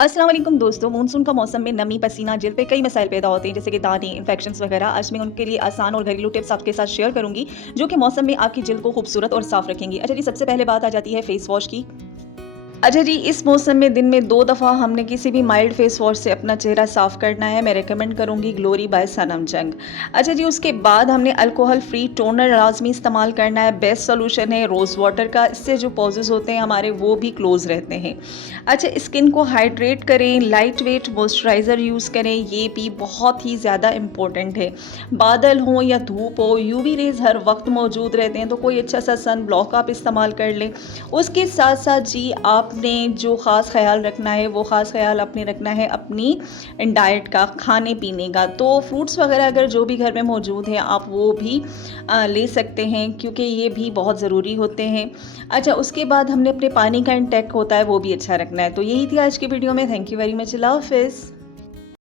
अस्सलाम वालेकुम दोस्तों, मानसून का मौसम में नमी, पसीना, जल्द पे कई मसाइल पैदा होते हैं जैसे कि दाने, इन्फेक्शंस वगैरह। आज मैं उनके लिए आसान और घरेलू टिप्स आपके साथ शेयर करूंगी जो कि मौसम में आपकी जल्द को खूबसूरत और साफ रखेंगी। अच्छा जी, सबसे पहले बात आ जाती है फेस वॉश की। अच्छा जी, इस मौसम में दिन में 2 दफ़ा हमने किसी भी माइल्ड फेस वॉश से अपना चेहरा साफ़ करना है। मैं रिकमेंड करूँगी ग्लोरी बाय सनम जंग। अच्छा जी, उसके बाद हमने अल्कोहल फ्री टोनर लाज़मी इस्तेमाल करना है। बेस्ट सॉल्यूशन है रोज़ वाटर का, इससे जो पॉज़ेज़ होते हैं हमारे वो भी क्लोज़ रहते हैं। अच्छा, स्किन को हाइड्रेट करें, लाइट वेट मॉइस्चराइज़र यूज़ करें, ये भी बहुत ही ज़्यादा इम्पोर्टेंट है। बादल हों या धूप हो, यूवी रेज़ हर वक्त मौजूद रहते हैं, तो कोई अच्छा सा सन ब्लॉक आप इस्तेमाल कर लें। उसके साथ साथ जी आपने जो ख़ास ख़्याल रखना है वो ख़ास ख़्याल आपने रखना है अपनी डाइट का, खाने पीने का। तो फ्रूट्स वगैरह अगर जो भी घर में मौजूद है आप वो भी ले सकते हैं क्योंकि ये भी बहुत ज़रूरी होते हैं। अच्छा, उसके बाद हमने अपने पानी का इंटेक होता है वो भी अच्छा रखना है। तो यही थी आज की वीडियो में। Thank you very much. अल्लाह हाफ़िज़।